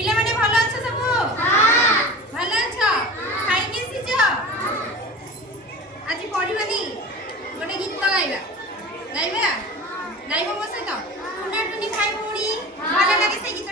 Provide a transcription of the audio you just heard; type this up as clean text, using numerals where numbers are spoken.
पिला माने भलो अच्छा सब भलो अच्छा खाई के सीज आज पढ़िबानी गोटे गीत गाइबा गाइबा गाइबा मो सहित टुना टुनी खाई भौणी भलो लागे से गीत